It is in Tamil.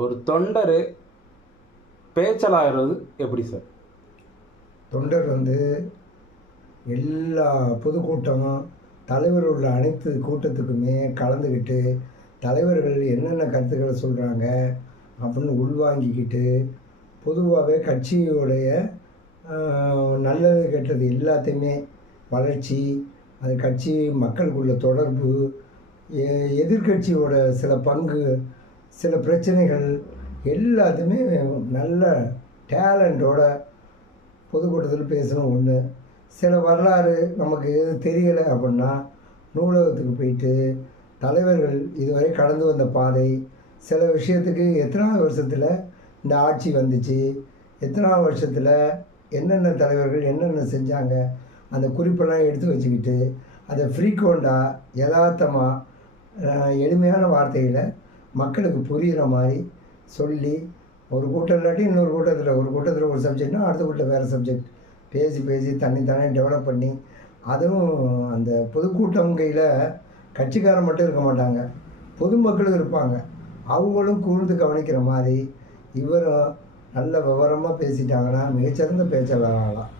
ஒரு தொண்டர் பேச்சலாகிறது எப்படி சார்? தொண்டர் வந்து எல்லா பொதுக்கூட்டம் தலைவர் உள்ள அனைத்து கூட்டத்துக்குமே கலந்துக்கிட்டு தலைவர்கள் என்னென்ன கருத்துக்களை சொல்கிறாங்க அப்படின்னு உள்வாங்கிக்கிட்டு பொதுவாகவே கட்சியோடைய நல்லது கெட்டது எல்லாத்தையுமே வளர்ச்சி அது கட்சி மக்களுக்குள்ள தொடர்பு எ- எதிர்க்கட்சியோட சில பங்கு சில பிரச்சனைகள் எல்லாத்தையுமே நல்ல டேலண்டோட பொதுக்கூட்டத்தில் பேசணும் ஒன்று சில வரலாறு நமக்கு எது தெரியலை அப்படின்னா நூலகத்துக்கு போயிட்டு தலைவர்கள் இதுவரை கடந்து வந்த பாதை சில விஷயத்துக்கு எத்தனாவது வருஷத்தில் இந்த ஆட்சி வந்துச்சு எத்தனாவது வருஷத்தில் என்னென்ன தலைவர்கள் என்னென்ன செஞ்சாங்க அந்த குறிப்பெல்லாம் எடுத்து வச்சுக்கிட்டு அதை ஃப்ரீக்வெண்ட்டாக யதார்த்தமாக எளிமையான வார்த்தையில் மக்களுக்கு புரிகிற மாதிரி சொல்லி ஒரு கூட்டம் இல்லாட்டி இன்னொரு கூட்டத்தில் ஒரு கூட்டத்தில் ஒரு சப்ஜெக்ட்னா அடுத்த கூட்டத்தில் வேறு சப்ஜெக்ட் பேசி பேசி தண்ணி தானே டெவலப் பண்ணி அதுவும் அந்த பொதுக்கூட்டங்கையில் கட்சிக்காரன் மட்டும் இருக்க மாட்டாங்க. பொதுமக்களும் இருப்பாங்க. அவங்களும் கூர்ந்து கவனிக்கிற மாதிரி இவரும் நல்ல விவரமாக பேசிட்டாங்கன்னா மிகச்சிறந்த பேச்சாளராகலாம்